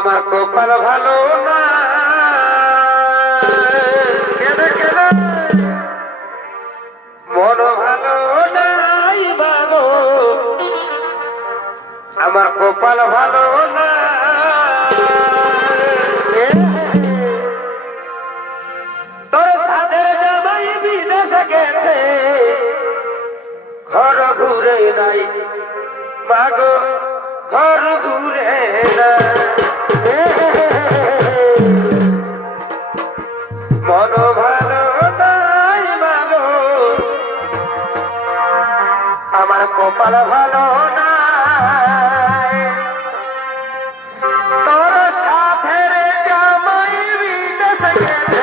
আমার কপাল ভালো না কেন কেন মন ভালো নাই ভালো আমার কপাল ভালো না তোর সাদের জামাই বিদেশে গেছে ঘর ঘুরে নাই মাগো ঘর ঘুরে না মন ভালো নাই মাগো আমার কপাল ভালো না তোর সাথের জামাই বিদেশে গেছে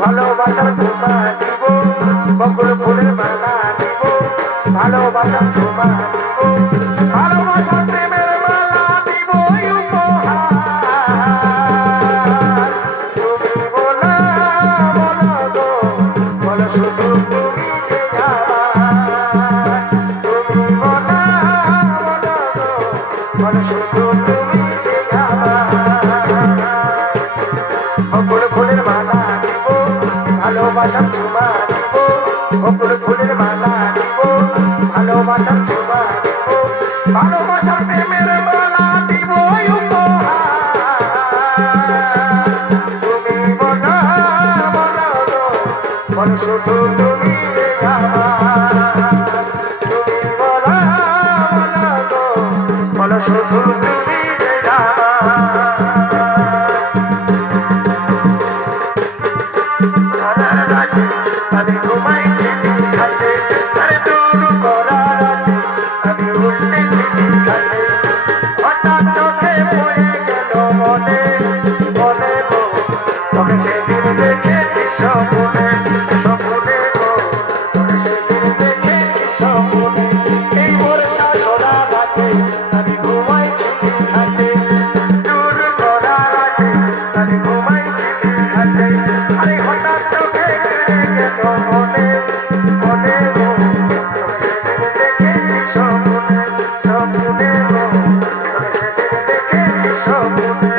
ভালোবাসার তোমা দিব বকুল ফুলের মালা দিব ভালোবাসার তোমা দিব ভালোবাসার প্রেমের মালা দিব উপহার তুমি বলো গো বলো শুধু তুমি যে আমার তুমি বলো গো বলো শুধু তুমি যে আমার বকুল ফুলের মালা ভালোবাসার তোমা দিব বকুল ফুলের মালা দিব ভালোবাসার তোমা দিব ভালোবাসার প্রেমের মালা দিব তুমি বলো বলো শুধু তুমি যে আমার তুমি বলো বলো শুধু তুমি যে আমার আমি ঘুমাই চিঠি খাতে আরে দূর করার আমি উল্টে চিঠি খাতে হঠাৎ চোখে পড়ে গেল মনে মনে গো তোকে সেদিন দেখেছি স্বপ্নে স্বপ্নে গো তোকে সেদিন দেখেছি স্বপ্নে এই বর্ষা ঝরা রাতে আমি ঘুমাই চিঠি খাতে দূর করার আগে আমি ঘুমাই চিঠি খাতে আরে হঠাৎ চোখে মনে মনে গো তোকে সেদিন দেখেছি স্বপ্নে স্বপ্নে গো তোকে সেদিন দেখেছি স্বপ্নে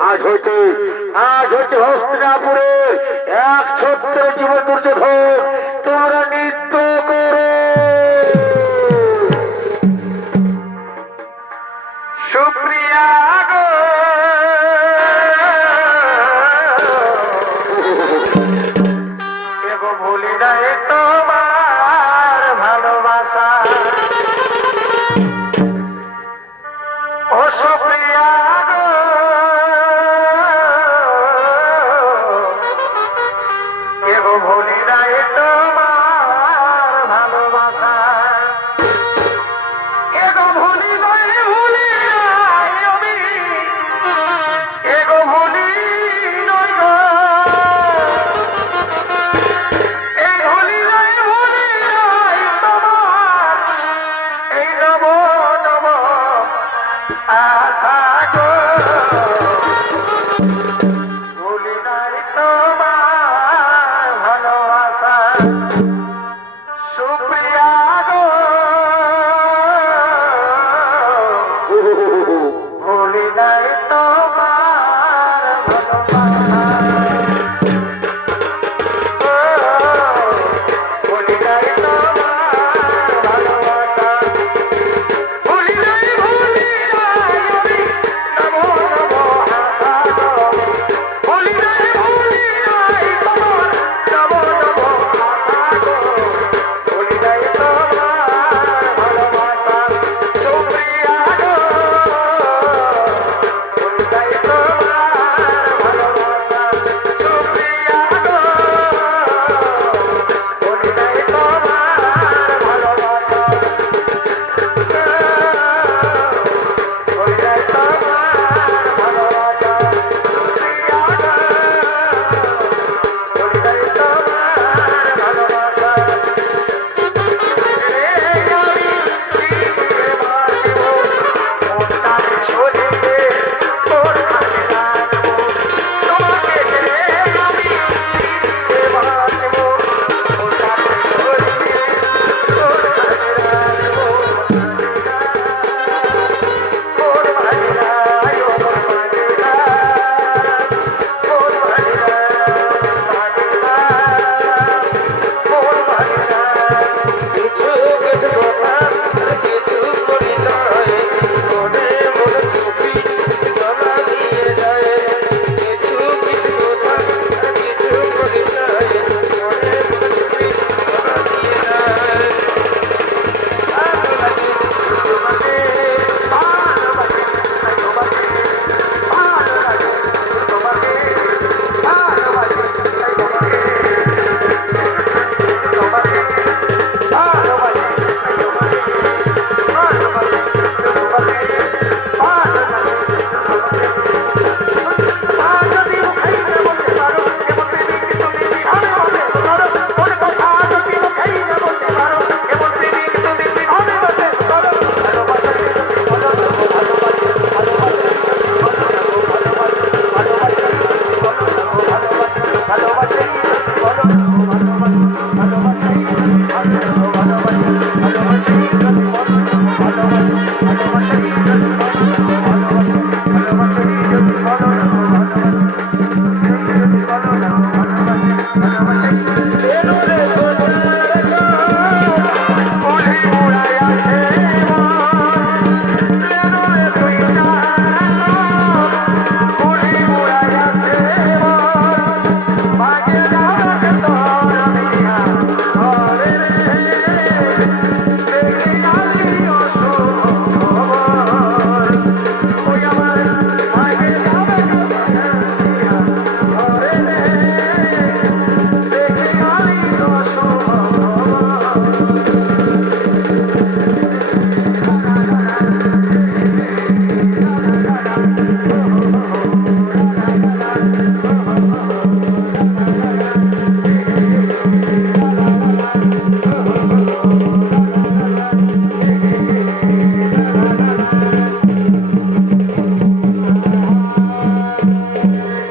আজ হইতে হস্তিনাপুরে এক ছত্র জীবন দুর্যোধন তোমরা নিজ